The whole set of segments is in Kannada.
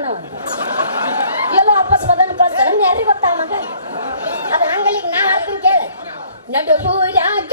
ಬರ್ತಾನ ಎಲ್ಲ ವಾಪಸ್ ಬದನ್ ಕಳ್ಸ್ತಾನ ಯಾರಿಗೆ ಗೊತ್ತಾ ಮಗ ಅದು ಹಂಗಲಿಗೆ ನಾ ಹಾಕ್ತೀನಿ ಕೇಳ ನಡುಬೂರಾಗ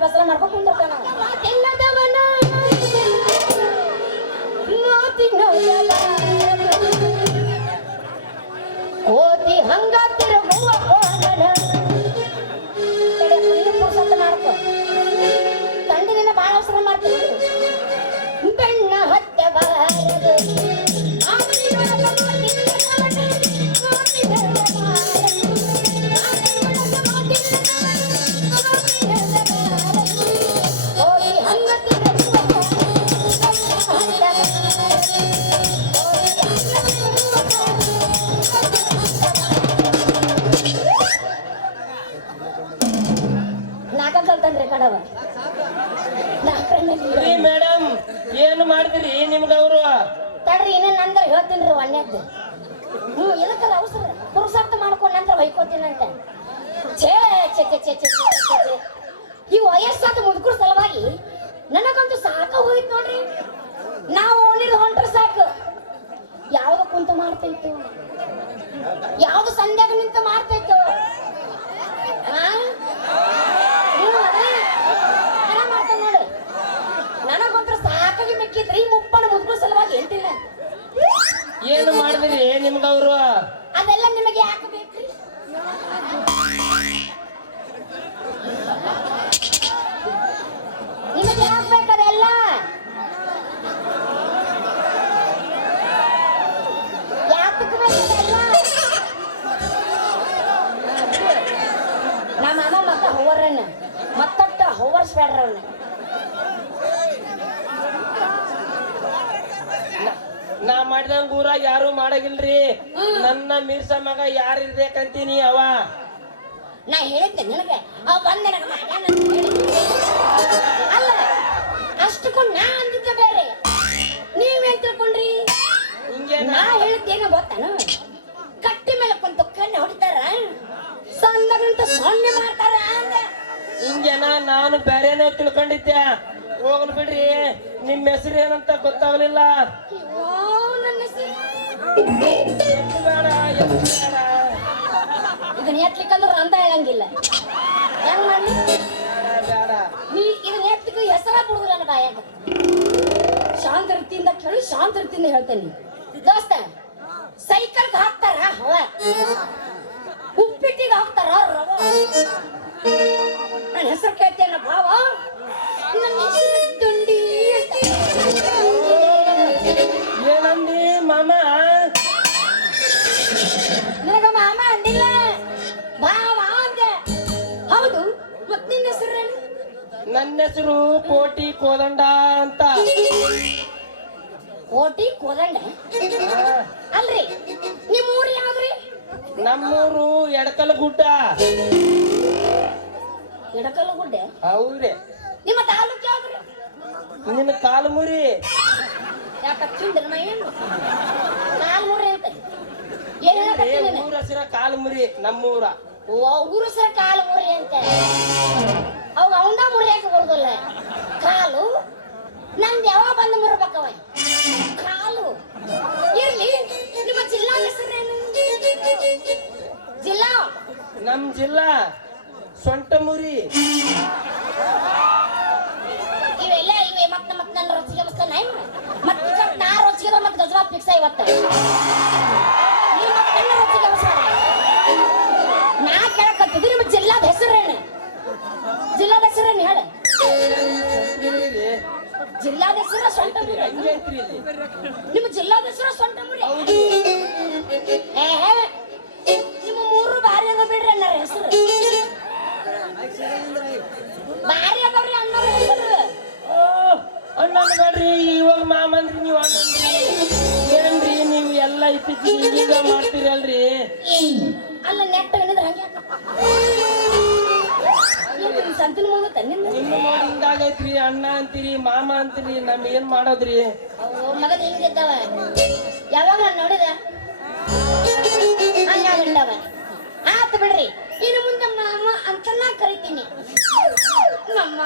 ಬಸರ ಮಾಡ್ಕೊಂಡು ಕುಂದಿರ್ತಾನ ಓದಿ ಹಂಗ ತಿರುಗುವ ಮಾಡ್ಕೊ ತಂಡಿನ ಬಾಳ ಅವಸರ ಮಾಡ್ತೀನಿ ಬೆಣ್ಣ ಹತ್ತ ಬಾರದು ಮೇಡಮ್ ಏನು ಮಾಡಿದ್ರಿ ನಿಮ್ಗ ಅವರು ತಡ್ರಿ ಇನ್ನೇನ್ ನಂದ್ರ ಹೇಳ್ತೀನಿ ಒಣ್ಣೆದ್ದು ಇದಕ್ಕಲ್ಲ ಅವಸರ ಪುರುಷಾರ್ಥ ಮಾಡ್ಕೊಂಡ್ ನಂತರ ಹೊಯ್ಕೋತೀನಂತೆ ಛೇ ಛೇ ಛೇ ಛೇ ಛೇ ಛೇ ಈ ವಯಸ್ಸಾದ ಮುದುಕರ ಸಲುವಾಗಿ ನನಗಂತೂ ಸಾಕ ಹೋಗಿತ್ತು ನೋಡ್ರಿ ನಾವು ಓಣಿದ್ ಹೊಂಟ್ರೆ ಸಾಕು ಯಾವ್ದು ಕುಂತು ಮಾಡ್ತೈತು ಯಾವ್ದು ಸಂಧ್ಯಾಗ ನಿಂತು ಮಾಡ್ತೈತು ಮಾಡ್ತಾನ ನೋಡು ನನಗೊಂತ್ರ ಸಾಕಾಗಿ ಮೆಕ್ಕಿದ್ರಿ ಮುಪ್ಪನ ಮುದುಕರ ಸಲುವಾಗಿ ಹೇಳ್ತಿಲ್ಲ ಏನು ಮಾಡಿದ್ರಿ ನಿಮ್ಗವ್ರು ಅದೆಲ್ಲ ನಿಮಗೆ ಯಾಕೆ ಬೇಕ್ರಿ ನಿಮಗೆ ಯಾಕೆ ಬೇಕದೆಲ್ಲ ಯಾಕೆ ಬೇಕದೆಲ್ಲ ನಮ್ಮ ಅಮ್ಮ ಮತ್ತ ಹೋವರನ್ನ ಮತ್ತಟ್ಟ ಹೋವರ್ಸ್ಬೇಡ್ರ ಅವನ್ನ ನಾ ಮಾಡಿದಂಗ ಊರಾಗ ಯಾರು ಮಾಡಾಗಿಲ್ರಿ ನನ್ನ ಮೀರ್ಸ ಮಗ ಯಾರು ಇರ್ಬೇಕಂತೀನಿ ಅವ ನಾ ಹೇಳಿದ್ದೆ ನನಗೆ ಅವ ಬಂದೆ ಅಲ್ಲ ಅಷ್ಟಕ್ಕೂ ನಾ ಅಂದಿದ್ದ ಬೇರೆ ನೀವೇನ್ ತಿಳ್ಕೊಂಡ್ರಿ ನಾ ಹೇಳಿದ್ದೇನ ಗೊತ್ತಾನು ಕಟ್ಟಿ ಮೇಲೆ ಕುಂತು ಕಣ್ಣು ಹೊಡಿತಾರ ಸಣ್ಣಗಂತ ಸೊನ್ನೆ ಮಾಡ್ತಾರ ಹಿಂಗೇನ ನಾನು ಬೇರೆನೋ ತಿಳ್ಕೊಂಡಿದ್ದೆ ಹೋಗ್ಲಿ ಬಿಡ್ರಿ ನಿಮ್ ಹೆಸರು ಏನಂತ ಗೊತ್ತಾಗ್ಲಿಲ್ಲ ಬೇಡ ಇದನ್ನ ಎತ್ಲಿಕ್ಕಂದ್ರೆ ಅಂತ ಹೇಳಂಗಿಲ್ಲ ಹೆಂಗ್ ಮಾಡಿ ಬೇಡ ನೀ ಇದನ್ನ ಎತ್ಲಿಕ್ಕೆ ಹೆಸರ ಬಿಡುದಿಲ್ಲ ನನ್ನ ಬಾಯಾಗ ಶಾಂತ ರೀತಿಯಿಂದ ಕೇಳಿ ಶಾಂತ ರೀತಿಯಿಂದ ಹೇಳ್ತೇನೆ ದೋಸ್ತ ಸೈಕಲ್ಗೆ ಹಾಕ್ತಾರ ಹವ ಉಪ್ಪಿಟ್ಟಿಗೆ ಹಾಕ್ತಾರ ರವ ನನ್ನ ಹೆಸರು ಕೇಳ್ತೇನ ಭಾವ ನನ್ನ ಹೆಸರು ದುಂಡಿ ಏನಂದಿ ಮಾಮ ನನಗ ಮಾಮ ಅಂದಿಲ್ಲ ಭಾವ ಅಂದೆ ಹೌದು ಮತ್ ನಿನ್ನ ಹೆಸರೇನು ನನ್ನ ಹೆಸರು ಕೋಟಿ ಕೋದಂಡ ಅಂತ ಕೋಟಿ ಕೋದಂಡ ಅಲ್ರಿ ನಿಮ್ ಊರು ಯಾವ್ದ್ರಿ ನಮ್ಮೂರು ಎಡಕಲಗುಡ್ಡ ಎಡಕಲಗುಡ್ಡೆ ಹೌದ್ರಿ ನಿಮ್ಮ ತಾಲೂಕು ಯಾವ್ದ್ರಿ ನಿನ್ನ ಕಾಲು ಮುರಿ ಯಾಕ ಚುಂಡಿನ ಏನು ಕಾಲು ಮುರಿ ಅಂತ ಏನ್ ಹೇಳಕತ್ತೀನಿ ಊರ ಹೆಸರ ಕಾಲು ಮುರಿ ನಮ್ಮೂರ ಊರ ಸರ ಕಾಲು ಮುರಿ ಅಂತ ಅವ್ ಅವಂದ ಮುರಿಯಾಕ ಬರುದಿಲ್ಲ ಕಾಲು ನಂದು ಯಾವಾಗ ಬಂದು ಮುರ್ಬೇಕವ ಕಾಲು ಇರ್ಲಿ ನಿಮ್ಮ ಜಿಲ್ಲಾ ಹೆಸರೇನು ಜಿಲ್ಲಾ ನಮ್ ಜಿಲ್ಲಾ ಸೊಂಟಮುರಿ ಇವೆಲ್ಲ ಇವೆ ಮತ್ತೆ ನನ್ನ ರುಚಿಗೆ ಮತ್ತೆ ನಾ ರುಚಿಗೆ ಸಲ ಫಿಕ್ಸ್ ಇವತ್ತ ನೀವು ಕಣ್ಣ ಹೊತ್ತಿಗೆ ಅವಸರ ನಾ ಕೇಳಕತ್ತಿದ್ದು ನಿಮ್ಮ ಜಿಲ್ಲಾದ ಹೆಸರೇನು ಜಿಲ್ಲಾದ ಹೆಸರೇನು ಹೇಳ ಜಿಲ್ಲಾದ ಹೆಸರು ಸ್ವಂತ ನಿಮ್ಮ ಜಿಲ್ಲಾದ ಹೆಸರು ಸ್ವಂತ ನಿಮ್ಮ ಮೂರು ಭಾರಿ ಅದ ಬಿಡ್ರಿ ಅಣ್ಣರ ಹೆಸರು ಭಾರಿ ಅದಾವ್ರಿ ಅಣ್ಣರ ಹೆಸರು ಅಣ್ಣನ ಬೇಡ್ರಿ ಇವಾಗ ಮಾಮಂದ್ರಿ ನೀವು ಅಣ್ಣಂದ್ರಿ ಏನ್ರಿ ನೀವು ಎಲ್ಲ ಇತ್ತೀಚಿಗೆ ಈಗ ಮಾಡ್ತೀರಲ್ರಿ ಅಲ್ಲ ನೆಟ್ಟ ಏನಿದ್ರೆ ಹಂಗೆ ಸಂತಿನ ಮುಂದೆ ತನ್ನಿಂದ ನಿಮ್ಮ ನೋಡಿ ಹಿಂಗಾಗೈತ್ರಿ ಅಣ್ಣ ಅಂತೀರಿ ಮಾಮ ಅಂತೀರಿ ನಮ್ ಏನ್ ಮಾಡೋದ್ರಿ ಮಗದ ಹಿಂಗಿದ್ದಾವ ಯಾವಾಗ ನಾನು ನೋಡಿದೆ ಹಂಗಾಗಿದ್ದಾವ ಆತ ಬಿಡ್ರಿ ಇನ್ನು ಮುಂದೆ ಮಾಮ ಅಂತ ನಾ ಕರಿತೀನಿ ನಮ್ಮ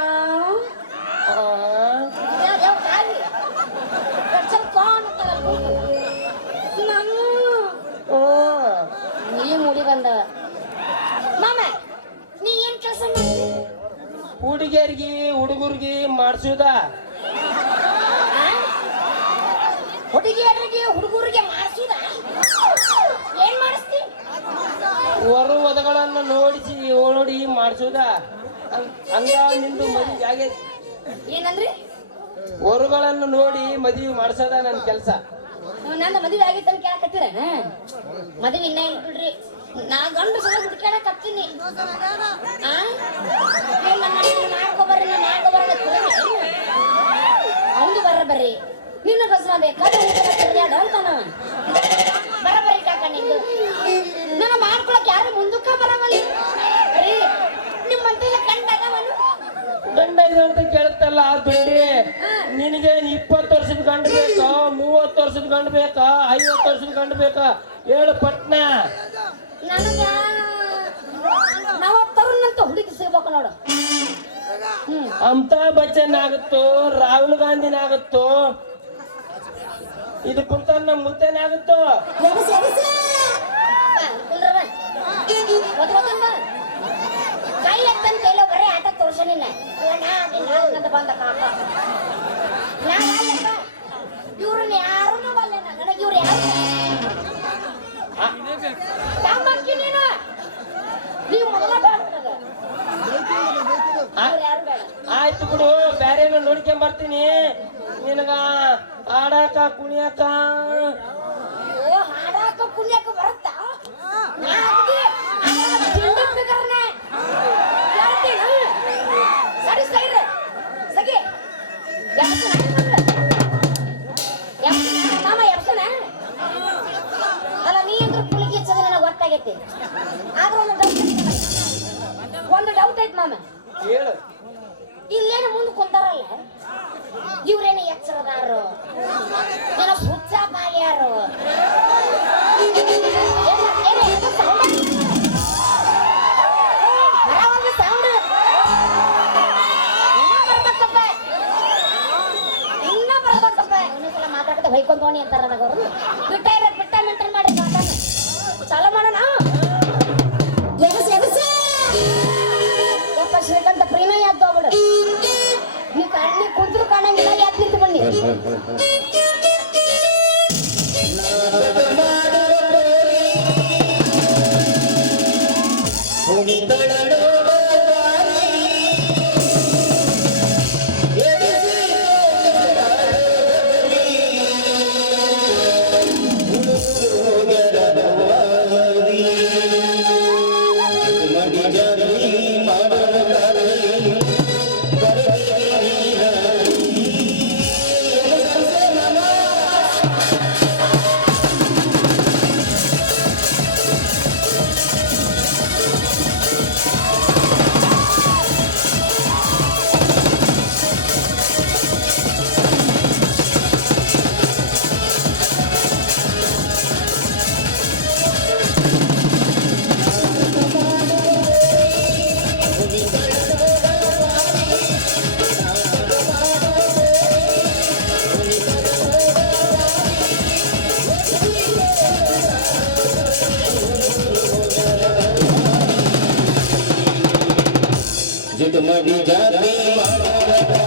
ನೀ ಮುಡಿ ಬಂದವ ಮಾಮ ನೀ ಏನ್ ಕೆಲಸ ಮಾಡ್ತಿ ಹುಡುಗಿಯರ್ಗಿ ಹುಡುಗರ್ಗಿ ಮಾಡ್ಸುದ ಹುಡುಗಿಯರಿಗೆ ಹುಡುಗರಿಗೆ ಮಾಡಿಸುದ ಏನ್ ಮಾಡಿಸ್ತಿ ಹೊರ ಒದಗಳನ್ನ ನೋಡಿ ಮಾಡ್ಸುದ ಹಂಗ ನಿಂದು ಮದುವೆ ಆಗೈತಿ ಏನಂದ್ರಿ ಹೊರಗಳನ್ನ ನೋಡಿ ಮದುವೆ ಮಾಡ್ಸೋದ ನನ್ ಕೆಲ್ಸ ನಂದ ಮದುವೆ ಆಗಿತ್ತು ಅಂತ ಕೇಳಕತ್ತೀರ ಮದುವೆ ಇನ್ನ ಇಲ್ಲ ಬಿಡ್ರಿ ನಾ ಗಂಡು ಸಲ ಹುಡುಕ್ಯಾಡಕತ್ತೀನಿ ಮಾಡ್ಕೊಬರ್ರಿ ಅವನು ಬರ್ರಿ ನಿನ್ನ ಕಸ ಬೇಕಾದ್ರೆ ಅಂತ ನಾವ ಬರಬರಿ ಕಾಕ ನಿಂದು ನನ್ನ ಮಾಡ್ಕೊಳಕ್ ಯಾರು ಮುಂದಕ್ಕ ಬರವಲ್ಲಿ ನಿಮ್ಮಂತೆಲ್ಲ ಕಂಡದವನು ಗಂಡ ಇದು ಅಂತ ಕೇಳುತ್ತಲ್ಲ ಆ ದುಡ್ಡಿ ನಿನಗೆ 20 ವರ್ಷದ ಗಂಡು ಬೇಕಾ 30 ವರ್ಷದ ಗಂಡು ಬೇಕಾ 50 ವರ್ಷದ ಗಂಡು ಬೇಕಾ ಹೇಳು ಪಟ್ನ ನನಗ ನಾವ್ ತರುಣಂತ ಹುಡುಗಿ ಸಿಗ್ಬೇಕು ನೋಡು ಅಮಿತಾಬ್ ಬಚ್ಚನ್ ಆಗುತ್ತೋ ರಾಹುಲ್ ಗಾಂಧಿನ ಆಗುತ್ತೋ ಇದು ಕುಂತ ನಮ್ಮ ಮುದ್ದೆನಾಗುತ್ತೋ ಕೈ ಎತ್ತಂತ ಎಲ್ಲ ಬರೀ ಆಟ ತೋರ್ಸನಿಲ್ಲ ಬಂದ ಕಾಕ ಇವ್ರನ್ನ ಯಾರು ಬಲ್ಲ ನನಗೆ ಇವ್ರು ಯಾರು ನೀವು ಮೊದಲ ಆಯ್ತು ಬಿಡು ಬ್ಯಾರೆ ನೋಡ್ಕೊಂಡ್ ಬರ್ತೀನಿ ನಿನಗ ಆಡಾಕ ಕುಣಿಯಾಕ ಹಾಡಾಕ ಕುಣಿಯಾಕ ಬರುತ್ತಾ ಸರಿ ಸೈಡ್ ಸಗಿ ಮಾಮ ಎಪ್ಸನ ಅಲ್ಲ ನೀ ಅಂದ್ರೆ ಪುಳಿಗೆ ಹಚ್ಚದ ನನಗೆ ಗೊತ್ತಾಗೈತಿ ಆದ್ರೆ ಒಂದು ಡೌಟ್ ಐತ್ ಮಾಮ ಹೇಳು ಇಲ್ಲೇನು ಮುಂದೆ ಕುಂತಾರಲ್ಲ ಇವ್ರೇನು ಎಚ್ಚರದಾರು ಏನೋ ಹುಚ್ಚ ಬಾಯಾರು ಇನ್ನ ಬರ್ಬೇಕಪ್ಪ ಇನ್ನೊಂದ್ಸಲ ಮಾತಾಡ್ತಾ ಹೊಯ್ಕೊಂಡೋಣಿ ಅಂತಾರ ನನಗವರು ಬಿಟ್ಟ ಮೆಂಟೇನ್ ಮಾಡಿ ಚಾಲ ಮಾಡೋಣ ಯಪ್ಪ ಶ್ರೀಕಂಠ ಪ್ರೀಣ ಯಾವ್ದು ಆಗ್ಬಿಡು ನೀ ಕುಂತ್ರು ಕಾಣಂಗಿಲ್ಲ ಯಾಕೆ ನಿಂತು ಬನ್ನಿ जितमडी जाती मानवता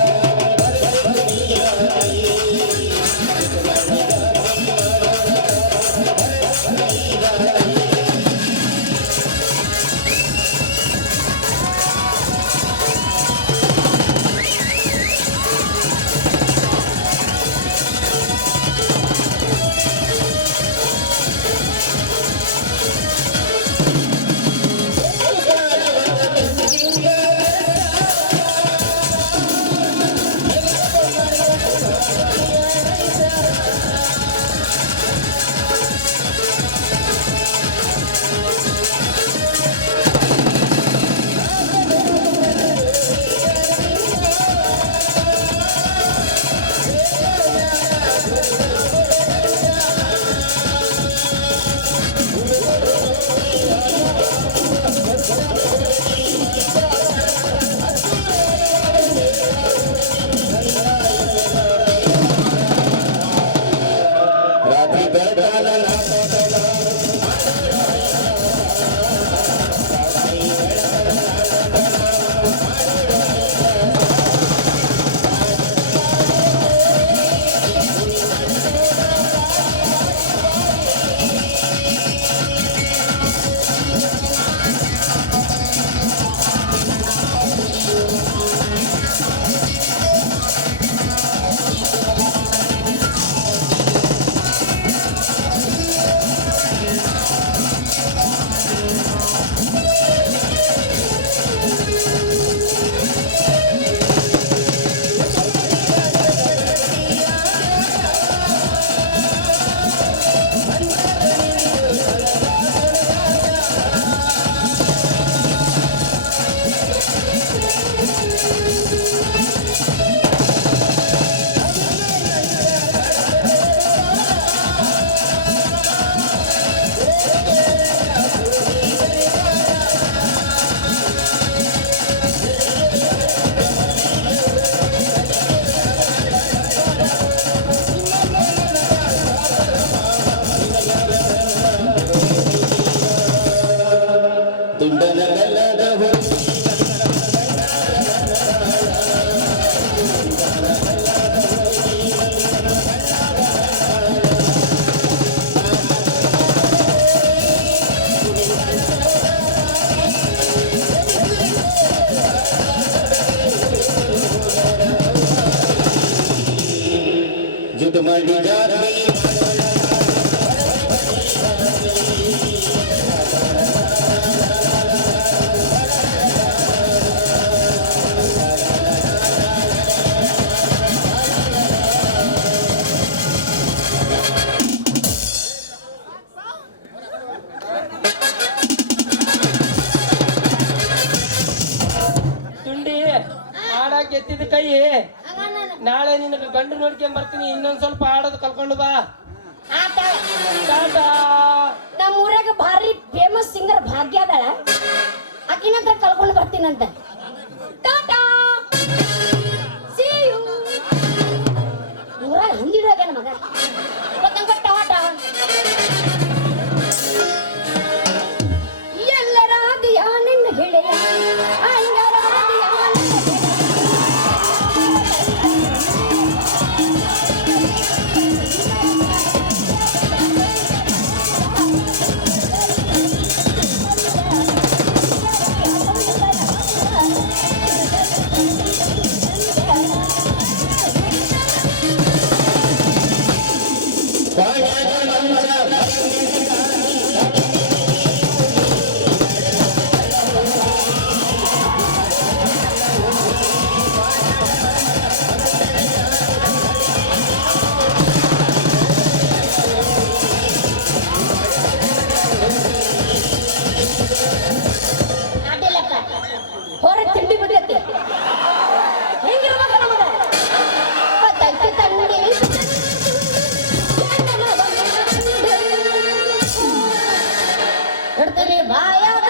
ಕೆತ್ತಿದ ಕೈ ಹಂಗ ನಾನು ನಾಳೆ ನಿನಗೆ ಗಂಡು ನೋಡ್ಕೊಂಡ್ ಬರ್ತೀನಿ. ಇನ್ನೊಂದ್ ಸ್ವಲ್ಪ ಆಡೋದು ಕಲ್ಕೊಂಡು ಬಾ. ಆತ ಟಾಟಾ. ನಮ್ಮ ಊರಾಗ ಭಾರಿ ಫೇಮಸ್ ಸಿಂಗರ್ ಭಾಗ್ಯ ಅದಾಳ, ಆಕಿನ ಹತ್ರ ಕಳ್ಕೊಂಡು ಬರ್ತೀನಂತ. Tata see you. ಊರಾಗ ಹಿಂದಿರೋಗ್ಯಾನ ಮಗ ಗೊತ್ತಂಗ ಟಾಟಾ. ಎಲ್ಲರಾದಿಯ ನಿನ್ನ ಗೆಳೆಯ ಅಂಗರಾದಿಯ ಅಡ್ಡಿಲ್ಲಕ್ಕ ಹೊರ ತಿಂಡಿ ಬಿಡ್ಲತ್ತಿ ಹೆಂಗಿರ್ಬೇಕು ನಮಗ ಗೊತ್ತೈತಿ ತಂಡಿ ಹಿಡ್ತೀನಿ ಬಾಯಾಗ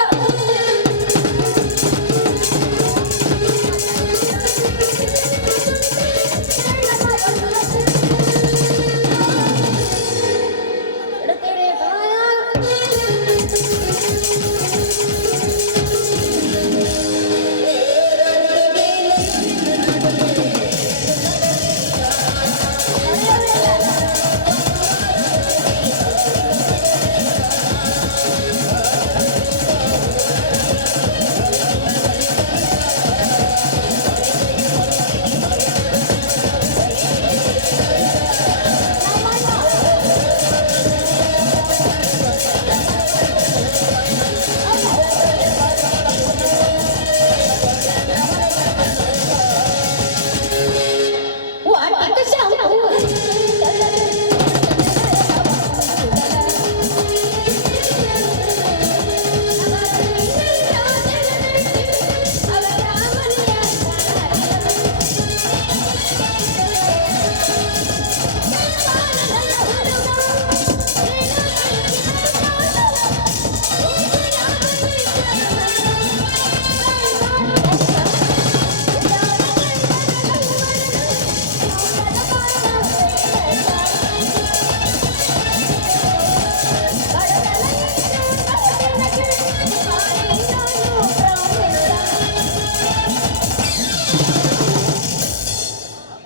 ಹಿಡ್ತೀನಿ ವಾಟಕ ಶಾಂಪೂ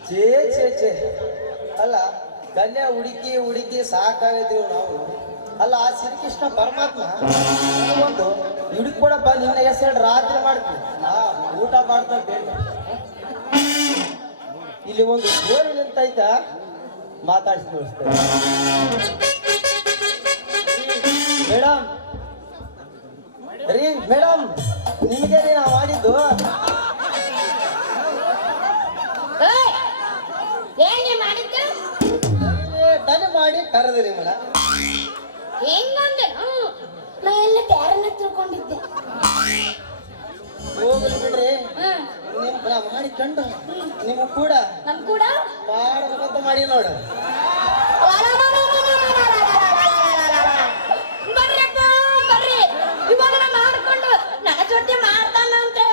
ಛೇ ಛೇ ಛೇ ಅಲ್ಲ ಕನ್ಯಾ ಹುಡುಕಿ ಹುಡುಕಿ ಸಾಕಾಗಿದ್ದೀವಿ ನಾವು. ಅಲ್ಲ ಆ ಶ್ರೀಕೃಷ್ಣ ಪರಮಾತ್ಮ ಒಂದು ಹುಡುಕಿ ಕೊಡಪ್ಪ ನಿನ್ನ ಹೆಸರು ರಾತ್ರಿ ಮಾಡ್ತೀವಿ ಊಟ ಮಾಡ್ತಾ ಬೇಡ. ಇಲ್ಲಿ ಒಂದು ಗೋರಿ ನಿಂತೈತ ಮಾತಾಡಿಸಿ ತೋರಿಸ್ತೇವೆ ಮೇಡಮ್. ರೀ ಮೇಡಮ್ ನಿಮಗೆ ನಾವು ಮಾಡಿದ್ದು ಏನೇ ಮಾಡಿದ್ದು ದನ ಮಾಡಿ ಕರೆದ್ರಿ ಮೇಡಮ್. ಹೆಂಗಂದೆ ನಾ ಎಲ್ಲ ಬ್ಯಾರನ್ನ ತಿಳ್ಕೊಂಡಿದ್ದೆ. ಹೋಗ್ಲಿ ಬಿಡ್ರಿ. ಹ್ಮ್ ನಿಮ್ ನಾ ಮಾಡಿ ಕಂಡು ನಿಮ್ ಕೂಡ ನಮ್ ಕೂಡ ಮಾಡ್ಬೇಕಂತ ಮಾಡಿ ನೋಡು. ಬರ್ರಪ್ಪ ಬರ್ರಿ, ಇವಾಗ ನಾ ಮಾಡ್ಕೊಂಡು ನನ್ನ ಜೊತೆ ಮಾಡ್ತಾನಂತೆ.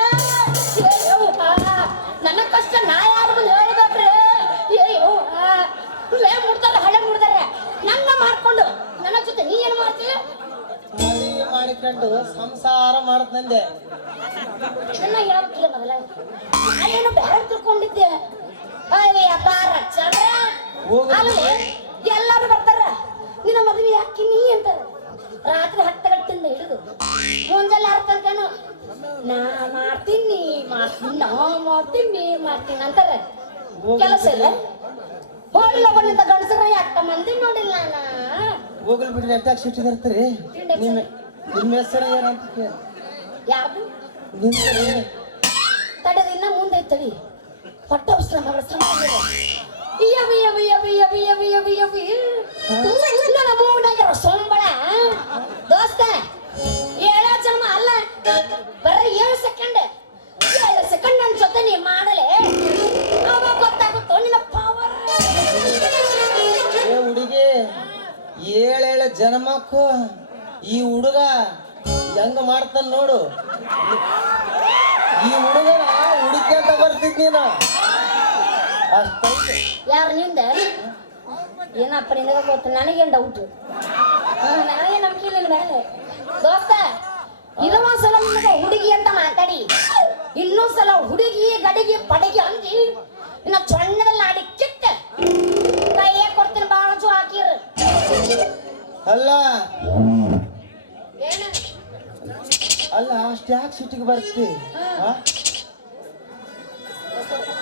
ನನ್ನ ಕಷ್ಟ ನಾ ಯಾರ ಮುಂದೆ ಹೇಳ್ಬೇಕ್ರಿ? ಅಯ್ಯೋ ಲೇ ಮುಡ್ತಾರ ಹಳೆ ಮುಡ್ದಾರ ನನ್ನ ಮಾಡ್ಕೊಂಡು ನನ್ನ ಜೊತೆ ನೀ ಏನ್ ಮಾಡ್ತೀಯ? ಮದುವೆ ಮಾಡಿಕೊಂಡು ಸಂಸಾರ ಮಾಡ್ತಂದೆ. ಇದನ್ನ ಹೇಳ್ಬೇಕಿಲ್ಲ ಮೊದಲ. ನಾನೇನು ಬೇರೆ ತಿಳ್ಕೊಂಡಿದ್ದೆ. ಅಯ್ಯಪ್ಪ ರಕ್ಷಂದ್ರ ಅಲ್ಲೇ ಎಲ್ಲರೂ ಬರ್ತಾರ ನಿನ್ನ ಮದುವೆ ಹಾಕಿನಿ ಅಂತಾರ. ರಾತ್ರಿ 10 ಗಂಟೆಯಿಂದ ಹಿಡಿದು ಮುಂಜಾನೆ 6 ತನಕನು ನಾ ಮಾಡ್ತೀನಿ ನಾ ಮಾಡ್ತೀನಿ ಅಂತಾರೆ. ಕೆಲಸ ಇಲ್ಲ. ಹೊಳ್ಳಗೊಂಡಿದ್ದ ಗಂಡಸರ 8 ಮಂದಿ ನೋಡಿಲ್ಲ ನಾ. ಹೋಗ್ಲಿ ಬಿಡ್ರಿ. ಎಷ್ಟಾಗ ಸಿಟ್ಟು ಇರ್ತೀರಿ? ನಿಮ್ಮ ಹೆಸರು ಏನಂತ ಕೇಳಿ. ಯಾರು ನಿಮ್ಮ ತಡೆದ ಇನ್ನ ಮುಂದೆ ತಡಿ. ಹೊಟ್ಟೆ ಉಸ್ರ ಮಗಳ ನನ್ನ ಮೂನಾಗಿರೋ ಸೊಂಬಳ ದೋಸ್ತ 7 ಜನ್ಮ ಅಲ್ಲ ಬರೀ 7 ಸೆಕೆಂಡ್ ನನ್ನ ಜೊತೆ ನೀ ಮಾಡಲೆ ಜನಮಕ್ಕೂ ಈ ಹುಡುಗ ಹೆಂಗ ಮಾಡ್ತಾನ ನೋಡು. ಈ ಹುಡುಗನ ಹುಡುಕ್ಯಂತ ಬರ್ತಿದ್ ನೀನು ಅಷ್ಟೈತೆ. ಯಾರು ನಿಂದ ಏನಪ್ಪ ನಿನಗ ಗೊತ್ತು, ನನಗೇನು ಡೌಟ್, ನನಗೆ ನಂಬಿಕೆ ಇಲ್ಲ ಮೇಲೆ. ದೋಸ್ತ ಇದು ಒಂದ್ಸಲ ನಿನಗ ಹುಡುಗಿ ಅಂತ ಮಾತಾಡಿ, ಇನ್ನೊಂದ್ಸಲ ಹುಡುಗಿ ಗಡಿಗೆ ಪಡಗಿ ಅಂದಿ ಇನ್ನ ಚೊಣ್ಣದಲ್ಲಿ ನಾಡಿ ಕಿತ್ತ ಕೈಯೇ ಕೊಡ್ತೀನಿ ಬಾಳಜು ಹಾಕಿರ. ಅಲ್ಲ ಏನ ಅಲ್ಲ ಅಷ್ಟು ಯಾಕೆ ಸಿಟಿಗೆ ಬರ್ತಿ?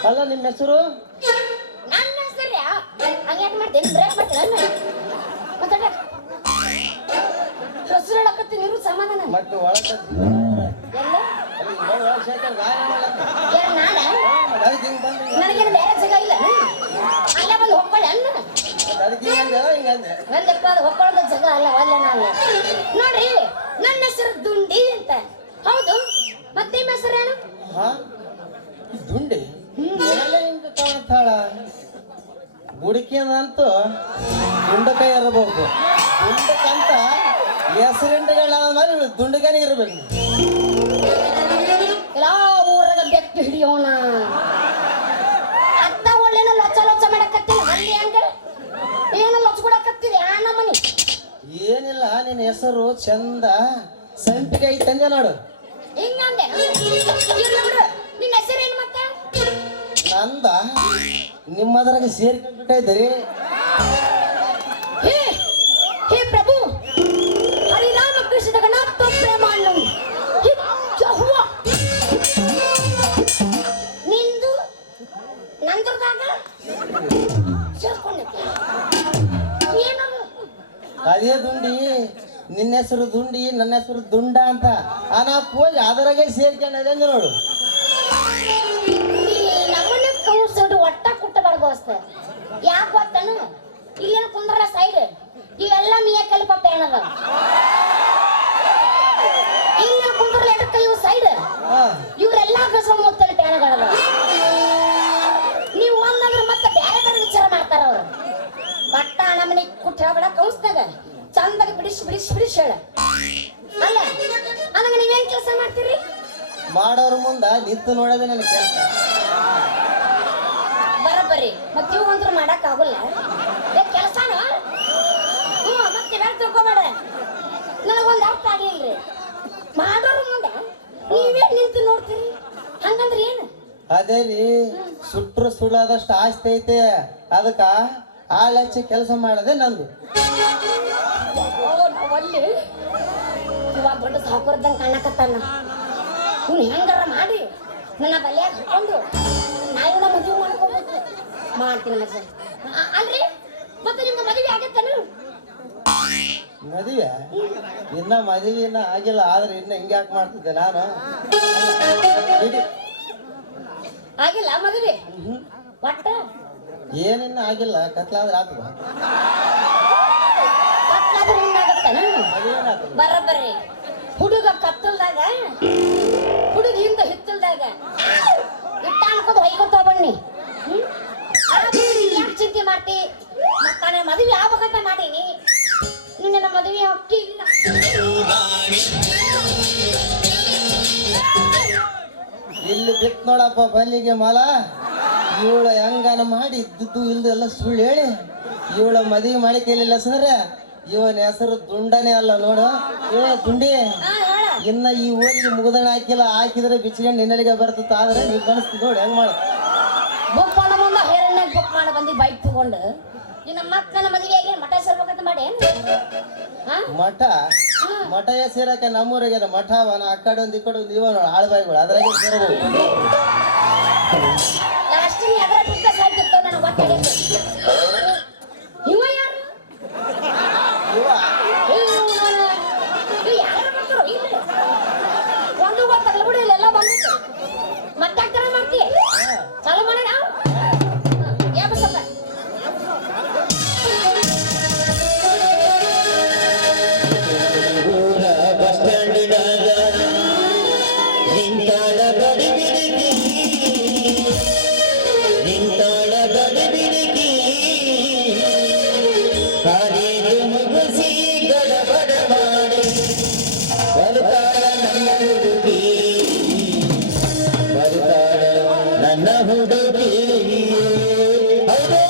ಅಲ್ಲ ನಿಮ್ಮ ಹೆಸರು? ನನ್ನ ಹೆಸರು ಹಂಗ್ಯಾಕೆ ಮಾಡ್ತೇನೆ, ಬ್ರೇಕ್ ಮಾಡ್ತೀನಿ ಮತ್ತೆ ಹೆಸರು ಹೇಳಕತ್ತೀನಿ ಇರು ಸಮಾಧಾನ. ಮತ್ತೆ ಒಳಗೆ ಎಲ್ಲ ಯಾರು ನಾನ? ನನಗೇನು ಬೇರೆ ಜಾಗ ಇಲ್ಲ, ಅಲ್ಲೇ ಬಂದು ಹೊಕ್ಕೊಳ್ಳಿ ಅನ್ನ. ನಂದಪ್ಪ ಅದು ಹೊಕ್ಕೊಳ್ಳೋದ ಜಾಗ ಅಲ್ಲ, ಅಲ್ಲ ನಾನು. ನೋಡ್ರಿ ನನ್ನ ಹೆಸರು ದುಂಡಿ ಅಂತ. ಹೌದು, ಮತ್ತೆ ನಿಮ್ಮ ಹೆಸರೇನು? ದುಂಡಿ ಹಿಂಗ ಕಾಣ್ತಾಳ. ಗುಡಿಕೆದಂತೂ ದುಂಡಕಾಯಿ ಇರಬೇಕು. ದುಂಡಕ್ಕಂತ ಹೆಸರಿಂಡಗಳ ಮೇಲೆ ದುಂಡಕಾಯಿ ಇರಬೇಕು. ಎಲ್ಲ ಊರಾಗ ಬೆಕ್ಕು ಹಿಡಿಯೋಣ ಅತ್ತ ಒಳ್ಳೆನ ಲೊಚ್ಚ ಲೊಚ್ಚ ಮಾಡಕತ್ತೀನಿ. ಅಲ್ಲಿ ಹಂಗ ಏನು ಲೊಚ್ಚ ಕೊಡಕತ್ತಿದೆ ಆ ನಮ್ಮನಿ. ಏನಿಲ್ಲ, ನಿನ್ನ ಹೆಸರು ಚಂದ ಸಂಪಿಗೆ ಐತಂದೆ ನೋಡು. ಹಿಂಗಂದೆ ಇರ್ಲಿ ಬಿಡು. ನಿನ್ನ ಹೆಸರೇನು ಮತ್ತೆ? ನಂದ ನಿಮ್ಮದ್ರಾಗ ಸೇರ್ಕೊಂಡ್ಬಿಟ್ಟೈತರಿ. ಹೇ ಹೇ ಪ್ರಭು ಹರಿರಾಮ ಕೃಷ್ಣ ಜಗನ್ನಾಥ ಪ್ರೇಮಾನು ನಿಂದು ನಂದ್ರದಾಗ ಸೇರ್ಕೊಂಡೆ ಏನದು? ಅದೇ ದುಂಡಿ, ನಿನ್ನ ಹೆಸರು ದುಂಡಿ, ನನ್ನ ಹೆಸರು ದುಂಡ ಅಂತ ಅನಪ್ಪು ಯಾವ್ದ್ರಾಗೆ ಸೇರ್ಕೊಂಡದೆ ನೋಡು. ನಮ್ಮನ್ನ ಕೌನ್ಸಡು ಒಟ್ಟ ಕುಟ್ಟಬಾರ್ದು ಅಸ್ತ. ಯಾಕೆ ಗೊತ್ತನು? ಇಲ್ಲೇನು ಕುಂದ್ರಲ್ಲ ಸೈಡ್ ಇವೆಲ್ಲ ಮಿಯ ಕಲಿಪಪ್ಪ ಏನದ ಇಲ್ಲ ಕುಂದ್ರಲ್ಲ ಎಡಕ್ಕ ಇವು ಸೈಡ್ ಇವರೆಲ್ಲ ಕಸ ಮುತ್ತಲಿ ಪ್ಯಾನಗಳದ. ನೀವು ಒಂದಂದ್ರೆ ಮತ್ತೆ ಬೇರೆ ಬೇರೆ ವಿಚಾರ ಮಾಡ್ತಾರ ಅವ್ರು. ಬಟ್ಟ ನಮ್ಮನೆ ಕುಟ್ಟ ಬಿಡ ಕೌನ್ಸ್ದಾಗ ಚಂದಾಗ ಬಿಡಿಸಿ ಬಿಡಿಸಿ ಬಿಡಿಸಿ ಹೇಳ. ಅಲ್ಲ ಅದಂಗ ನೀವೇನ್ ಕೆಲಸ ಮಾಡ್ತೀರಿ? ಮಾಡೋರ್ ಮುಂದ ನಿಂತು ನೋಡೋದೇ ನನ್ನ ಕೆಲಸ. ಬರಬ್ಬರಿ ಮತ್ತೆ ಇವು ಅಂದ್ರು ಮಾಡಕ್ ಆಗುಲ್ಲ ಕೆಲಸನ. ಮತ್ತೆ ಬೇರೆ ತಿಳ್ಕೊಬೇಡ, ನನಗೊಂದು ಅರ್ಥ ಆಗಿಲ್ರಿ. ಮಾಡೋರು ಮುಂದೆ ನೀವೇ ನಿಂತು ನೋಡ್ತೀರಿ ಹಂಗಂದ್ರೆ ಏನು? ಅದೇ ರೀ, ಸುಟ್ರು ಸುಳ್ಳಾದಷ್ಟು ಆಸ್ತಿ ಐತೆ, ಅದಕ್ಕ ಆಳಚ್ಚಿ ಕೆಲಸ ಮಾಡದೆ ನಂದು. ನಾವಲ್ಲಿ ಇವಾಗ ದೊಡ್ಡ ಸಾವುಕಾರದಂಗೆ ಕಾಣಕತ್ತಾನ. ಇವ್ನು ಹೆಂಗಾರ ಮಾಡಿ ನನ್ನ ಬಲ್ಯಾಗ ಹಾಕೊಂಡು ನಾವು ಮದುವೆ ಮಾಡ್ಕೋಬೇಕು ಮಾಡ್ತೀನಿ ಮತ್ತೆ. ಅಲ್ರಿ ಮತ್ತೆ ನಿಮ್ಗೆ ಮದುವೆ ಆಗತ್ತೇನು? ಮದುವೆ ಇನ್ನ ಮದುವೆ ಇನ್ನ ಆಗಿಲ್ಲ, ಆದ್ರೆ ಇನ್ನ ಹಿಂಗ್ಯಾಕೆ ಮಾಡ್ತಿದ್ದೆ ನಾನು. ಆಗಿಲ್ಲ ಮದುವೆ ಒಟ್ಟ ಏನಿನ್ನ ಆಗಿಲ್ಲ, ಕತ್ಲಾದ್ರೆ ಆತದ. ಕತ್ಲಾದ್ರೆ ಹಿಂಗಾಗತ್ತಾನ? ಬರಬ್ಬರಿ ಹುಡುಗ ಕತ್ತಲ್ದಾಗ ಹುಡುಗ ಹಿಂದ ಹಿತ್ತಲ್ದಾಗ ಇಟ್ಟ ಅನ್ಕೋದು ಹೊಯ್ಕೊತ ಬನ್ನಿ. ಯಾಕೆ ಚಿಂತೆ ಮಾಡ್ತಿ? ಮತ್ತಾನೆ ಮದುವೆ ಆಗ್ಬೇಕಂತ ಮಾಡೀನಿ, ನಿನ್ನ ಮದುವೆ ಹಕ್ಕಿ ಇಲ್ಲ. ಇಲ್ಲಿ ಬಿತ್ ನೋಡಪ್ಪ ಬಲ್ಲಿಗೆ ಮಲ. ಇವಳ ಹೆಂಗನ ಮಾಡಿ ಇದ್ದುದ್ದು ಇಲ್ದೆಲ್ಲ ಸುಳ್ಳು ಹೇಳಿ ಇವಳ ಮದುವೆ ಮಾಡಿ ಕೇಳಿಲ್ಲ ಸರ್. ಇವನ ಹೆಸರು ದುಂಡನೇ ಅಲ್ಲ ನೋಡು. ಇವ ದುಂಡಿ ಇನ್ನ ಈ ಊರಿಗೆ ಮುಗದಣ ಹಾಕಿಲ್ಲ, ಹಾಕಿದ್ರೆ ಬಿಚ್ಕೊಂಡು ನಿನ್ನಲಿಗೆ ಬರ್ತದ. ಆದ್ರೆ ನೀವು ಕಳಿಸ್ತಿ ನೋಡಿ ಹೆಂಗ್ ಮಾಡ. ಬುಕ್ ಮಾಡೋ ಮುಂದೆ ಹೇರಣ್ಣ ಬುಕ್ ಮಾಡಿ ಬಂದು ಬೈಕ್ ತಗೊಂಡು ಇನ್ನ ಮತ್ ನನ್ನ ಮದುವೆಯಾಗಿ ಮಠ ಸೇರ್ಬೇಕಂತ ಮಾಡಿ ಮಠ ಮಠ ಸೇರಕ್ಕೆ ನಮ್ಮೂರಿಗೆ ಮಠ ಅವನ ಆ ಕಡೆ ಒಂದು ಈ ಕಡೆ ಒಂದು ಇವ ನೋಡು ಆಳ್ಬಾಯಿಗಳು ಅದ್ರಾಗೆ ಸೇರ್ಬೋದು. ಲಾಸ್ಟ್ ಎದರ ಬಿಟ್ಟ ಸಾಯ್ತಿತ್ತು ನನಗೆ ಗೊತ್ತಾಗಿತ್ತು. ಇವ ಯಾರು? ಯಾರು ಬರ್ತಾರೋ ಇಲ್ಲ ಒಂದು ಗೊತ್ತಾಗಲ್ಲ ಬಿಡು. ಇಲ್ಲೆಲ್ಲ ಬಂದಿತ್ತು ಮತ್ತೆ ತರ ಮಾಡ್ತೀಯ ಚಾಲು ಮಾಡ ನಾವು ಯಾಬಸಪ್ಪ. ಬಸ್ ಸ್ಟ್ಯಾಂಡಿನಾಗ ನಿಂತಾಳ ಗಡಿಬಿಡಿಗಿ, ನಿಂತಾಳ ಗಡಿಬಿಡಿಗಿ, ಕಾಲೇಜು ಮುಗಿಸಿ ನನ್ನ ಹುಡುಗಿ ಹೌದು.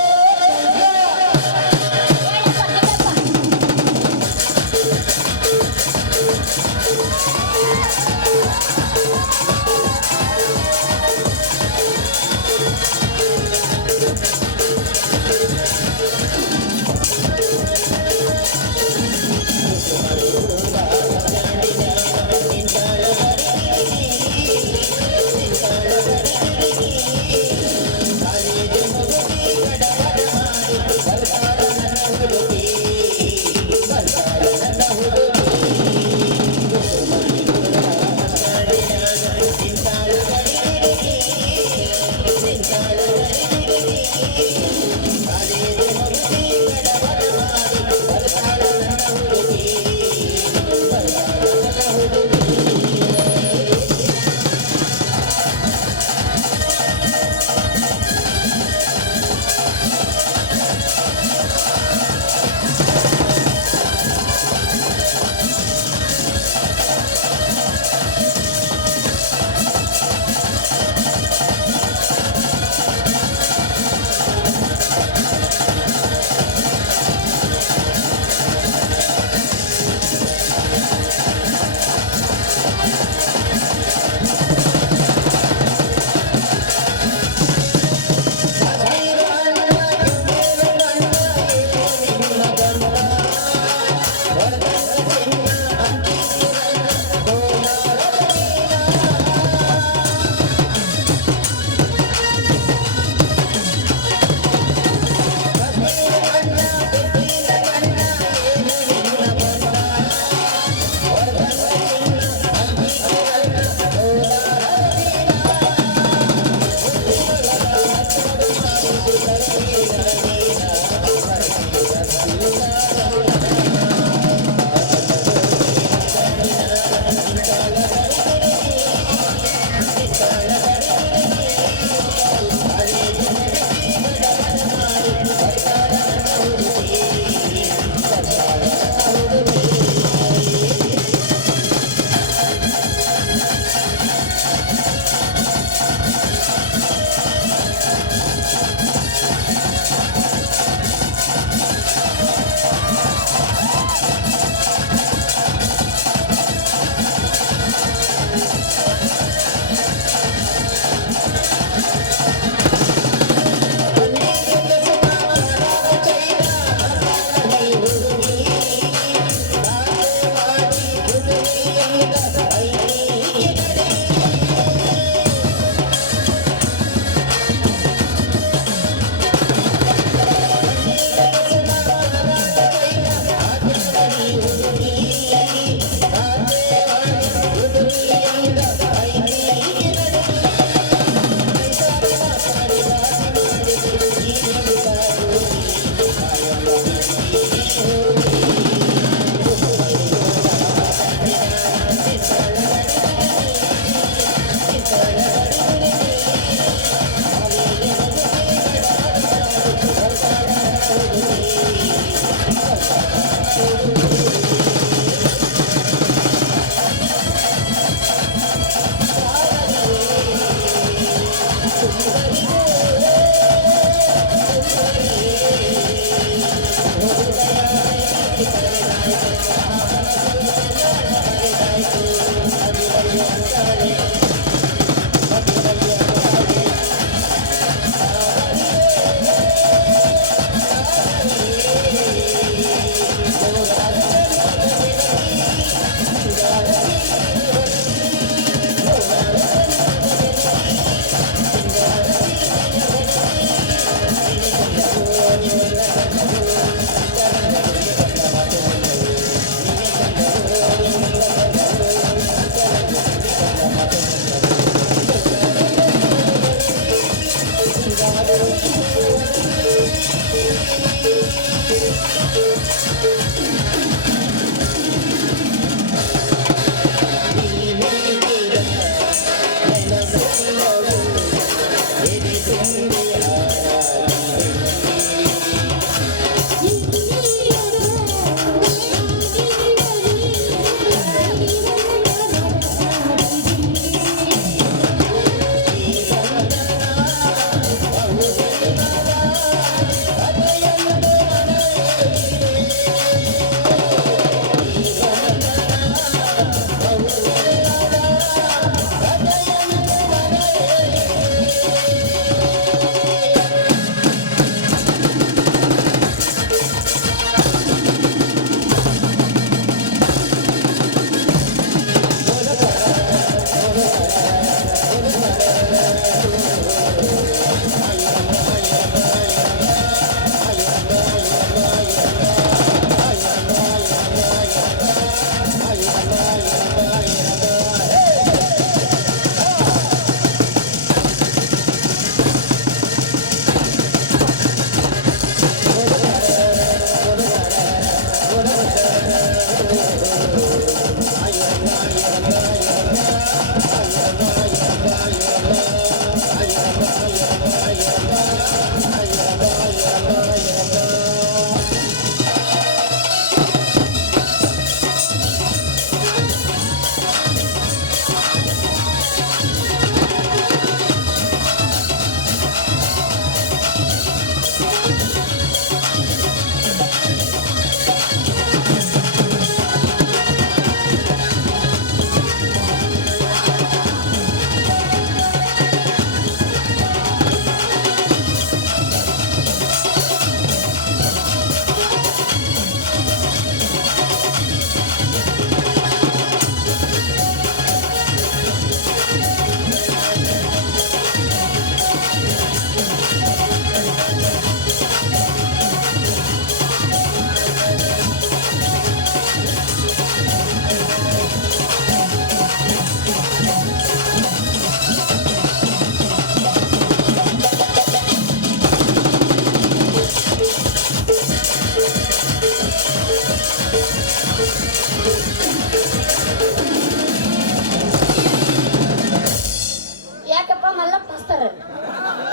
ಯಾಕಪ್ಪ ಮಲ್ಲಪ್ಪ ಹಸ್ತಾರ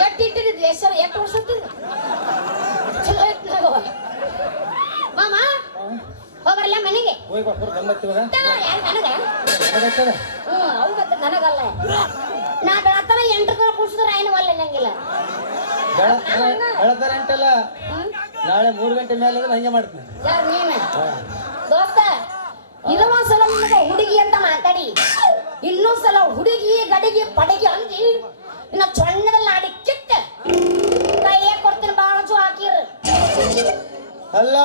ಎಟ್ಟು ಇಟ್ಟಿರಿದ್ವಿ ಹೆಸರು ಎಷ್ಟು ವರ್ಷ ಇಟ್ಟಿರಿ? ಚಲೋ ಇಟ್ನಾಗವ ಮಾಮ ಹೋಗ್ಬರಲ್ಲ ಮನೆಗೆ ಹೋಗಿ ಬಾ ಗಮ್ಮತ್ತಿ ಇವಾಗ ಯಾರು ನನಗ ಅದಾಗ್ತದೆ. ಅವು ಮತ್ತೆ ನನಗಲ್ಲ ನಾ ಬೆಳತನ 8 ಕೂಸಿದ್ರೆ ಏನು ಒಲ್ಲ ನಂಗಿಲ್ಲ ಬೆಳತಾರೆ ಅಂಟಲ್ಲ ನಾಳೆ 3 ಗಂಟೆ ಮೇಲೆ ಅಂದ್ರೆ ಹಂಗೆ ಮಾಡ್ತೀನಿ. ಯಾರು ನೀನ ದೋಸ್ತ ಇದು ಒಂದ್ಸಲ ನಿನಗ ಹುಡುಗಿ ಅಂತ ಮಾತಾಡಿ ಇನ್ನೊಂದ್ಸಲ ಹುಡುಗಿ ಗಡಿಗೆ ಪಡಗಿ ಅಂದಿ ಇನ್ನ ಚೊಣ್ಣದಲ್ಲಿ ನಾಡಿ ಕಿತ್ತ ಕೈಯ ಕೊಡ್ತೀನಿ ಬಾಳ ಜೋ ಹಾಕಿರ ಅಲ್ಲ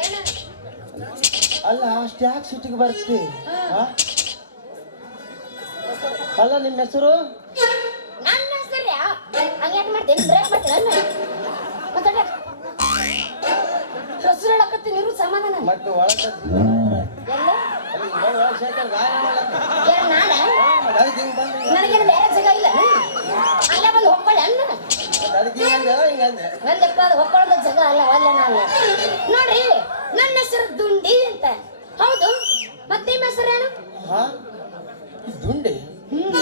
ಏನ ಅಲ್ಲ ಅಷ್ಟು ಯಾಕೆ ಸಿಟಿಗೆ ಬರ್ತಿ ಆ? ಅಲ್ಲ ನಿಮ್ಮ ಹೆಸರು ನನ್ನ ಹೆಸರು ಹಂಗೆ ಮಾಡ್ತೀನಿ ಬ್ರೇಕ್ ಮಾಡ್ತೀನಿ ಮತ್ತೆ ಹೆಸರು ಹೇಳಕತ್ತೀನಿ ಇರು ಸಮಾಧಾನ ಮತ್ತೆ ಒಳಗೆ ಎಲ್ಲ ಯಾರು ನಾನ ಅದಕ್ಕೆ ಹಿಂಗೆ ಬಂದು ನನಗೇನು ಬೇರೆ ಜಾಗ ಇಲ್ಲ ಅಲ್ಲೇ ಬಂದು ಹೋಗ್ಕೊಳ್ಳಿ ಅನ್ನ ಅದಕ್ಕೆ ಹಿಂಗೆ ಹಿಂಗಂದೆ ಒಂದಪ್ಪ ಅದು ಹೊಕ್ಕೊಳ್ಳೋದ ಜಾಗ ಅಲ್ಲ ಅಲ್ಲ ನಾನು ನೋಡ್ರಿ ನನ್ನ ಹೆಸರು ದುಂಡಿ ಅಂತ ಹೌದು ಮತ್ತೆ ನಿಮ್ಮ ಹೆಸರೇನು ಹಾ ದುಂಡಿ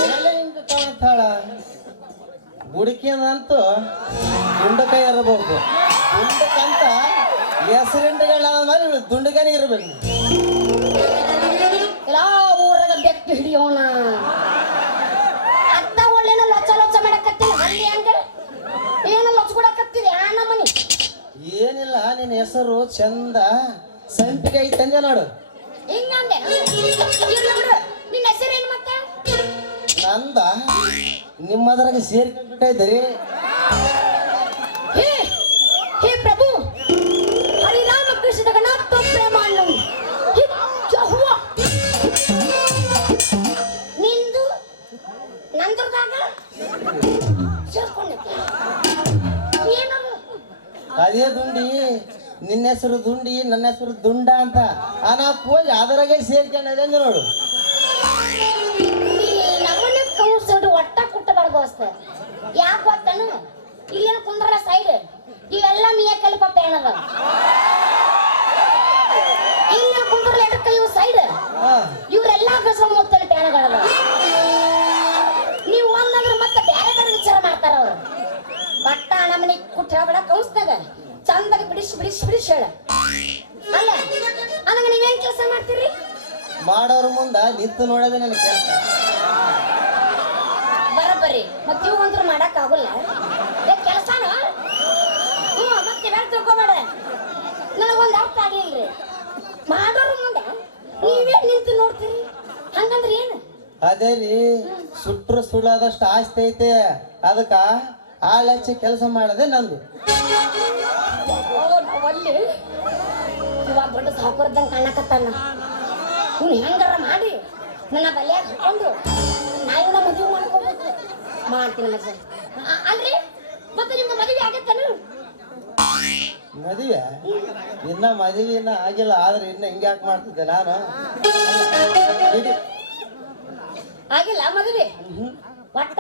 ಎಲ್ಲ ಹಿಂಗೆ ಕಾಣ್ತಾಳ ಬುಡಕಿಯದಂತೂ ದುಂಡಕಾಯಿ ಇರಬಹುದು ದುಂಡಕ್ಕಂತ ಹೆಸರಿಂಡಗಳ ಮೇಲೆ ದುಂಡಗಾನೆ ಇರಬೇಕು ಎಲ್ಲ ಊರಾಗ ಬೆಕ್ಕು ಹಿಡಿಯೋಣ ಅತ್ತ ಒಳ್ಳೆನ ಲೊಚ್ಚ ಲೊಚ್ಚ ಮಾಡಕತ್ತಿಲ್ಲ ಅಲ್ಲಿ ಹಂಗ ಏನು ಲೊಚ್ಚ ಕೊಡಕತ್ತಿದೆ ಆ ನಮ್ಮನಿ ಏನಿಲ್ಲ ನಿನ್ನ ಹೆಸರು ಚಂದ ಸಂಪಿಗೆ ಐತಂದೆ ನೋಡು ಹಿಂಗಂದೆ ಇರ್ಲಿ ಬಿಡು ನಿನ್ನ ಹೆಸರೇನು ಮತ್ತೆ ನಂದ ನಿಮ್ಮದ್ರಾಗ ಸೇರ್ಕೊಂಡ್ಬಿಟ್ಟೈತರಿ ಹೇ ಹೇ ಪ್ರಭು ಹರಿರಾಮ ಕೃಷ್ಣ ಜಗನ್ನಾಥ ಪ್ರೇಮಾನು ನಿಂದು ನಂದ್ರದಾಗ ಸೇರ್ಕೊಂಡೈತಿ ಏನದು ಅದೇ ದುಂಡಿ ನಿನ್ನ ಹೆಸರು ದುಂಡಿ ನನ್ನ ಹೆಸರು ದುಂಡ ಅಂತ ನಾ ಹೋಗಿ ಅದರಾಗೆ ಸೇರ್ಕೊಂಡದೆ ನೋಡು ನಮ್ಮನ್ನ ಕೌನ್ಸೋದು ಒಟ್ಟ ಕುಟ್ಟಬಾರ್ದು ಅಸ್ತ ಯಾಕೆ ಗೊತ್ತನು ಇಲ್ಲೇನು ಕುಂದ್ರ ಸೈಡ್ ಇವೆಲ್ಲ ಮಿಯ ಕಲ್ಪ ಪೇಣದ ಇಲ್ಲ ಕುಂದ್ರ ಎಡಕ್ಕ ಇವು ಸೈಡ್ ಇವರೆಲ್ಲ ಕಸ ಮುತ್ತಲ ಪೇಣಗಳದ ನೀವು ಒಂದಾದ್ರೆ ಮತ್ತೆ ಬೇರೆ ಬೇರೆ ವಿಚಾರ ಮಾಡ್ತಾರ ಅವ್ರು ಬಟ್ಟ ನಮ್ಮನೆ ಕುಟ್ಟ ಬಿಡ ಕೌನ್ಸ್ದಾಗ ಚಂದಾಗಿ ಬಿಡಿಸಿ ಹೇಳ ಅಲ್ಲ ಅನಗ ನೀವೇನ್ ಕೆಲಸ ಮಾಡ್ತೀರಿ ಮಾಡೋರ್ ಮುಂದ ನಿಂತು ನೋಡೋದೇ ನನ್ನ ಕೆಲಸ ಬರಬರಿ ಮತ್ತೆ ಇವು ಒಂದ್ರ ಮಾಡಕ್ ಆಗುಲ್ಲ ಕೆಲಸನ ಮತ್ತೆ ಬೇರೆ ತಿಳ್ಕೊಬೇಡ ನನಗೊಂದು ಅರ್ಥ ಆಗಿಲ್ರಿ ಮಾಡೋರು ಮುಂದೆ ನೀವೇ ನಿಂತು ನೋಡ್ತೀರಿ ಹಂಗಂದ್ರೆ ಏನು ಅದೇ ರೀ ಸುಟ್ರು ಸುಳ್ಳಾದಷ್ಟು ಆಸ್ತಿ ಐತೆ ಅದಕ್ಕ ಆಳಚ್ಚಿ ಕೆಲಸ ಮಾಡದೆ ನಂದು ನಾವಲ್ಲಿ ಇವಾಗ ದೊಡ್ಡ ಸಾಕೋರ್ದಂಗೆ ಕಾಣಕತ್ತಾನ ಇವ್ನು ಹೆಂಗಾರ ಮಾಡಿ ನನ್ನ ಬಲ್ಯ ಹಾಕೊಂಡು ನಾಯಿನ ಮದುವೆ ಮಾಡ್ಕೋಬೇಕು ಮಾಡ್ತೀನಿ ಮತ್ತೆ ಅಲ್ರಿ ಮತ್ತೆ ನಿಮ್ಗೆ ಮದುವೆ ಆಗತ್ತೇನು ಮದುವೆ ಇನ್ನ ಮದುವೆ ಇನ್ನ ಆಗಿಲ್ಲ ಆದ್ರೆ ಇನ್ನ ಹಿಂಗೆ ಯಾಕೆ ಮಾಡ್ತಿದ್ದೆ ನಾನು ಆಗಿಲ್ಲ ಮದುವೆ ಒಟ್ಟ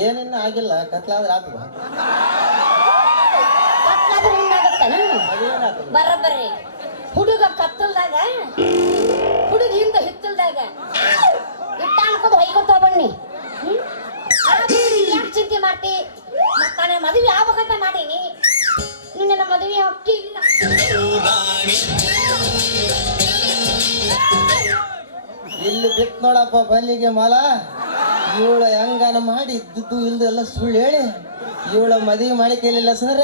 ಏನಿನ್ನ ಆಗಿಲ್ಲ ಕತ್ಲಾದ್ರೆ ಆತದ ಕತ್ಲಾದ್ರೆ ಹಿಂಗಾಗತ್ತೇನು ಮದುವೆ ಏನಾಗ್ತದೆ ಬರಬರ್ರಿ ಹುಡುಗ ಕತ್ತಲ್ದಾಗ ಹುಡುಗಿಯಿಂದ ಹಿತ್ತಲ್ದಾಗ ಇಟ್ಟ ಅನ್ಕೋದು ಹೊಯ್ಕೊತ ಬನ್ನಿ ಯಾಕೆ ಚಿಂತೆ ಮಾಡ್ತಿ ಮತ್ತ ನಾನು ಮದುವೆ ಆಗ್ಬೇಕಂತ ಮಾಡೀನಿ ನಿನ್ನ ಮದುವೆ ಹಕ್ಕಿ ಇಲ್ಲ ಇಲ್ಲಿ ಬಿತ್ ನೋಡಪ್ಪ ಬಲ್ಲಿಗೆ ಮಲ ಇವಳ ಹೆಂಗನ ಮಾಡಿ ಇದ್ದುದ್ದು ಇಲ್ದೆಲ್ಲ ಸುಳ್ಳು ಹೇಳಿ ಇವಳ ಮದುವೆ ಮಾಡಿ ಕೇಳಿಲ್ಲ ಸರ್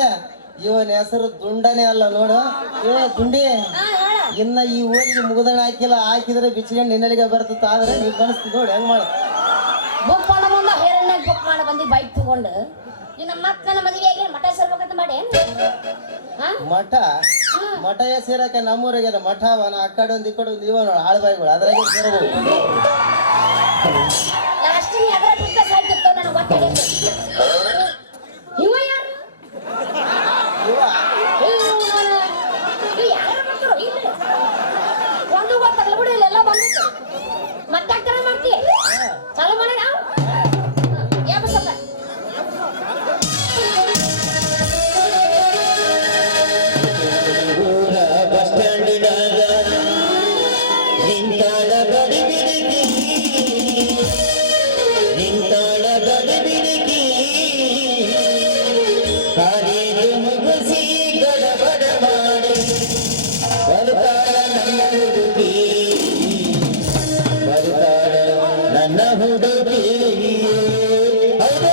ಇವನ ಹೆಸರು ದುಂಡನೇ ಅಲ್ಲ ನೋಡು ಏ ದುಂಡಿ ಇನ್ನ ಈ ಊರಿಗೆ ಮುಗದಣ ಹಾಕಿಲ್ಲ ಹಾಕಿದ್ರೆ ಬಿಚ್ಕೊಂಡು ನಿನ್ನಲಿಗೆ ಬರ್ತದ ಆದ್ರೆ ನೀವು ಕಣಿಸ್ತೀವಿ ನೋಡಿ ಹೆಂಗ್ ಮಾಡು ಬುಕ್ ಮಾಡೋ ಮುಂದೆ ಹೇರಣ್ಣ ಬುಕ್ ಮಾಡಿ ಬಂದು ಬೈಕ್ ತಗೊಂಡು ಇನ್ನ ಮತ್ತೆ ನನ್ನ ಮದುವೆಗೆ ಮಠ ಸೇರ್ಬೇಕಂತ ಮಾಡಿ ಮಠ ಮಠ ಸೇರಕ್ಕೆ ನಮ್ಮೂರಿಗೆ ಮಠ ಅವನ ಆ ಕಡೆ ಒಂದು ಈ ಕಡೆ ಒಂದು ಇವ ನೋಡು ಆಳ್ಬಾಯಿಗಳು ಅದ್ರಾಗೆ ಸೇರ್ಬೋದು ಲಾಸ್ಟ್ ಅದರ ಬಿಟ್ಟ ಸಾಯ್ತಿತ್ತು ನನಗೆ ಗೊತ್ತಾಗಿತ್ತು ಇವ ಯಾರು ಇವ ಯಾರು ಬರ್ತಾರೋ ಇಲ್ಲ ಒಂದು ಗೊತ್ತಾಗಲ್ಲ ಬಿಡು ಇಲ್ಲೆಲ್ಲ ಬಂದಿತ್ತು ಮತ್ತೆ ತರ ಮಾಡ್ತೀಯ ಚಾಲು ಮಾಡೋಣ ಯಾವ ಸ್ವಲ್ಪ ಬಸ್ ಸ್ಟ್ಯಾಂಡಿನಾಗ ನಿಂತಾಳ ಗಡಿ ಬಿಡಿ ಹುಡುಗಿ ಹೌದೇ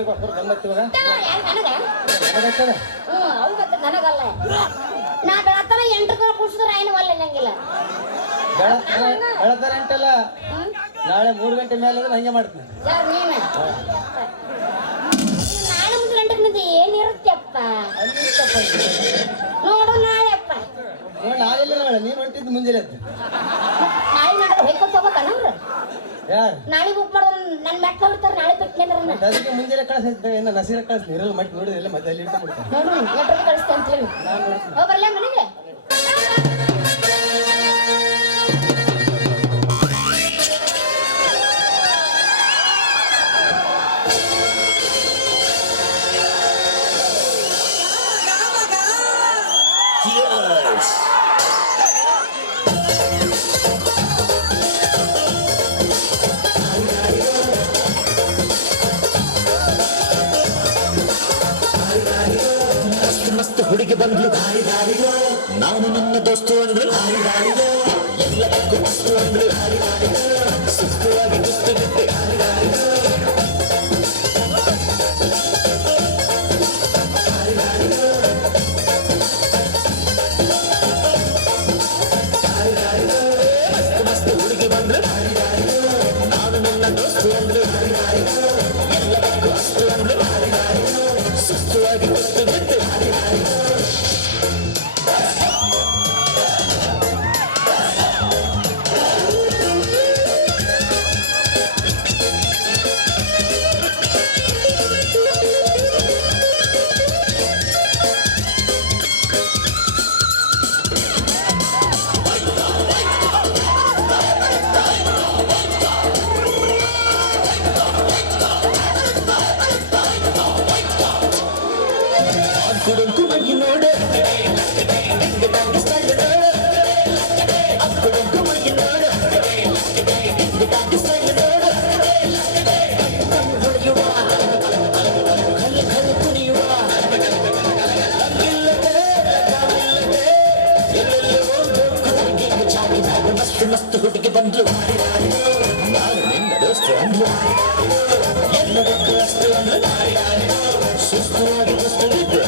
ಹೋಗಿ ಬರ್ತಾರೆ ಗಮ್ಮತ್ ಇವಾಗ ನನಗ ನನಗತ್ತದ ಅವ್ರು ಮತ್ತೆ ನನಗಲ್ಲ ನಾ ಬೆಳತನ 8 ಕುಡಿಸಿದ್ರೆ ಏನು ಒಲ್ಲ ನಂಗಿಲ್ಲ ಬೆಳತಾರ ಅಂಟಲ್ಲ ನಾಳೆ 3 ಗಂಟೆ ಮೇಲೆ ಅಂದ್ರೆ ಹಂಗೆ ಮಾಡ್ತೀನಿ ಯಾರು ನೀನ ನಾಳೆ ಮುಂದೆ 2 ಗಂಟೆ ಏನಿರುತ್ತೆಪ್ಪ ನೋಡು ನಾಳೆಪ್ಪ ನಾಳೆಲ್ಲ ನಾಳೆ ನೀನು ಹೊಂಟಿದ್ದು ಮುಂಜಾನೆ ನಾಳೆ ನಾಳೆ ಹೊಯ್ಕೊತ ಹೋಗ್ಬೇಕಣ್ಣ ಯಾರು ನಾಳೆ ಬುಕ್ ಮಾಡಿದ್ರೆ ನನ್ನ ಮೆಟ್ಟ ಹೊಡ್ತಾರೆ ನಾಳೆ ಬಿಟ್ಟು ಅಂದ್ರೆ ಅದಕ್ಕೆ ಮುಂಜಾನೆ ಕಳಿಸಿದ್ದೆ ಏನು ನಸೀರ ಕಳಿಸ್ತೀನಿ ಇರಲ್ಲ ಮಟ್ಟಿ ನೋಡಿದ್ರೆ ಮತ್ತೆ ಅಲ್ಲಿ ಇಟ್ಕೊಂಡ್ಬಿಡ್ತಾರೆ ನೋಡು ಎಟ್ರಿಗೆ ಕಳಿಸ್ತೆ ಅಂತ ಹೇಳಿ ಹೋಗ್ಬರ್ಲ ಮನೆಗೆ Cheers! ಮಸ್ತ್ ಹುಡುಗಿ ಬಂದ್ಲು ನಾನು ನನ್ನ ದೋಸ್ತು ಅಂದ್ರು ಎಲ್ಲದಕ್ಕೂ ಮಸ್ತು ಅಂದ್ರು ಸುಸ್ತುವಾಗಿ ಗುಸ್ತು ಬಿಟ್ಟೆ ಮಸ್ತ್ ಹುಡುಗಿ ಬಂದ್ರು ನಾನು ನನ್ನ ದೋಸ್ತು ಅಂದ್ರು ಎಲ್ಲದಕ್ಕೂ ಮಸ್ತು ಅಂದ್ರು ಸುಸ್ತುವಾಗಿ ಗುಸ್ತು ಬಿಟ್ಟೆ ಕುಡುಕು ಮಗಿ ನೋಡು ಕುಡುಕು ಮಗಿ ನೋಡು ಹೊಡೆಯುವ ಕಲ್ಲು ಕಲ್ಲು ಕುಣಿಯುವ ಮಸ್ತ್ ಮಸ್ತ್ ಹುಡುಗಿ ಬಂದ್ಲು ನಾನು ನಿನ್ನ ದೋಸ್ತು ಅಂದ್ಲು ಎಲ್ಲದಕ್ಕೂ ಅಷ್ಟು ಅಂದ್ಲು ಸುಸ್ತುವಾಗಿ ಗುಸ್ತು ಬಿದ್ದು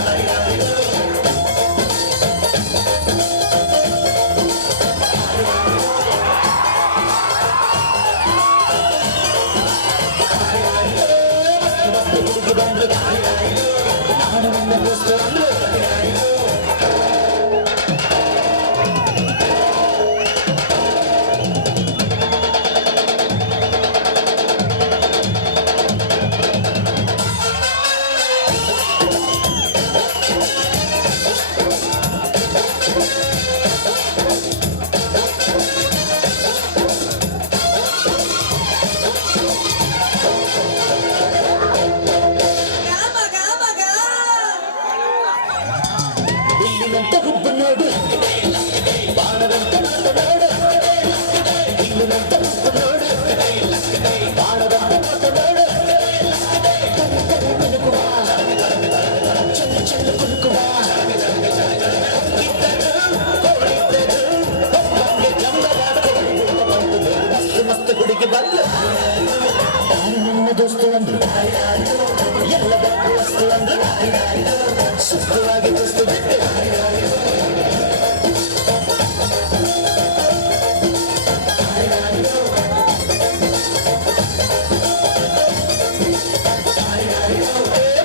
ಹುಡುಗಿ ಬಂದ್ಲು ನಾನು ನನ್ನ ದೋಸ್ತು ಅಂದ್ಲು ಇಲ್ಲಿನಂತ ಹುಬ್ಬು ನೋಡು ಬಾಣದಂತ ಮಾತನಾಡು ಇಲ್ಲಿನಂತ ಹುಬ್ಬು ನೋಡು ಬಾಣದಂತ ಮಾತನಾಡು ಕುಲುಕುವ ಚೆಲ್ಲ ಚೆಲ್ಲ ಕುಲುಕುವ ಮಸ್ತ್ ಮಸ್ತ್ ಹುಡುಗಿ ಬಂದು ನಾನು ನನ್ನ ದೋಸ್ತು ಅಂದ್ರು ಎಲ್ಲದಕ್ಕೂ ವಸ್ತು ಅಂದ್ರು ಸುಸ್ತುವಾಗಿ ಗುಸ್ತು ಬಿಟ್ಟು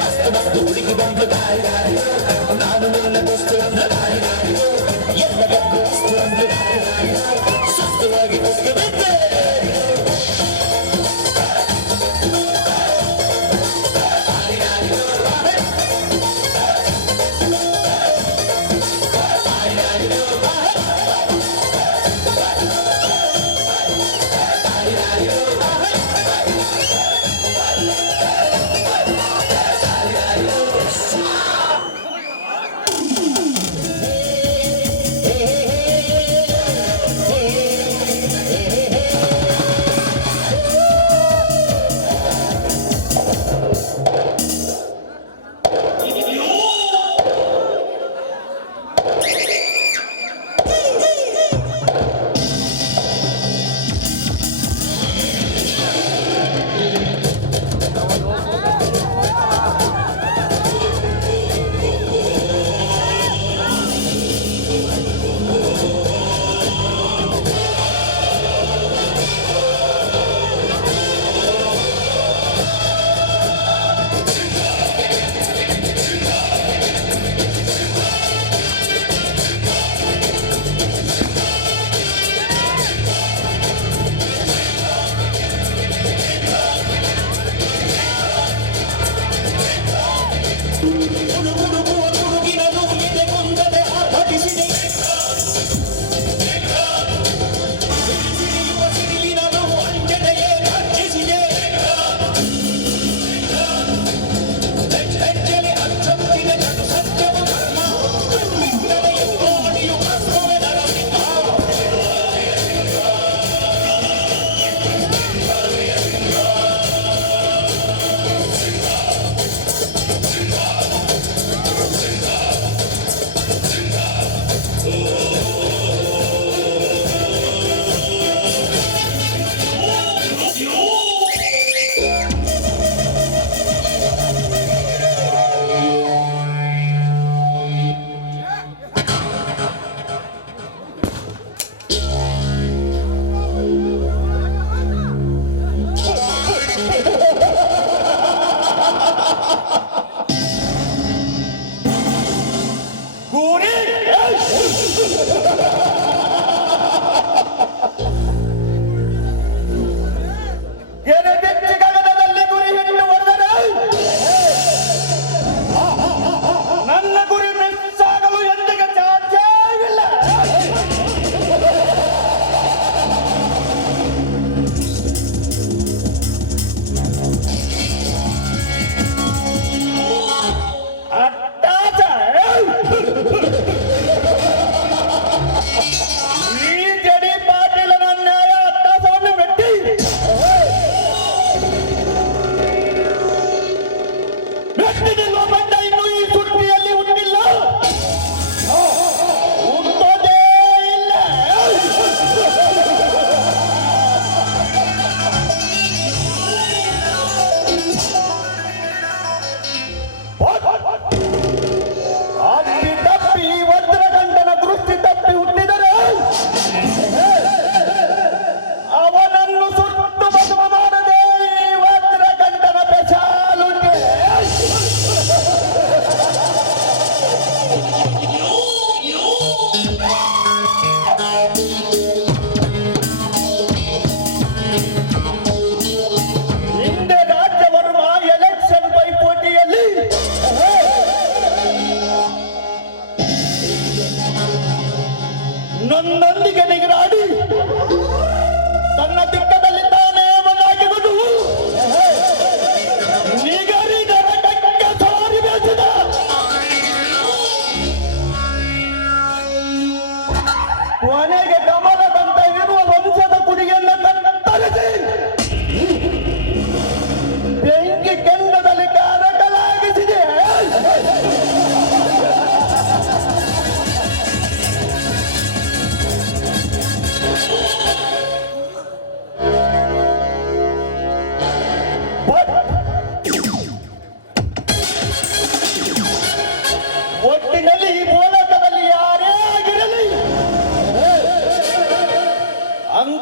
ಮಸ್ತ್ ಮಸ್ತ್ ಹುಡುಗಿ ಬಂದು ನಾನು ನನ್ನ ದೋಸ್ತು ಅಂದ್ರು ಎಲ್ಲದಕ್ಕೂ ವಸ್ತು ಅಂದ್ರು ಸುಸ್ತುವಾಗಿ ಗುಸ್ತು ಬಿಟ್ಟು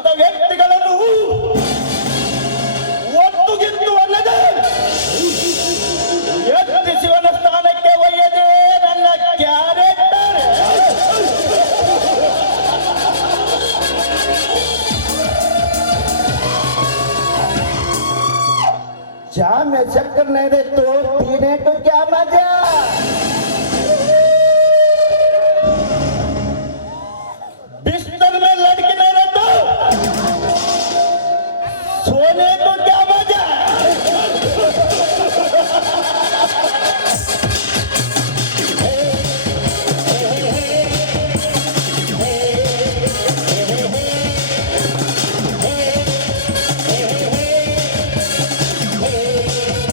ವರ್ಗದ ವ್ಯಕ್ತಿಗಳನ್ನು ಒತ್ತುಗಿತ್ತು ಅಲ್ಲದೆ ಎತ್ತಿ ಶಿವನ ಸ್ಥಾನಕ್ಕೆ ಒಯ್ಯದೆ ನನ್ನ ಕ್ಯಾರೆಕ್ಟರ್ जा में चक्कर नहीं दे तो पीने को क्या मजा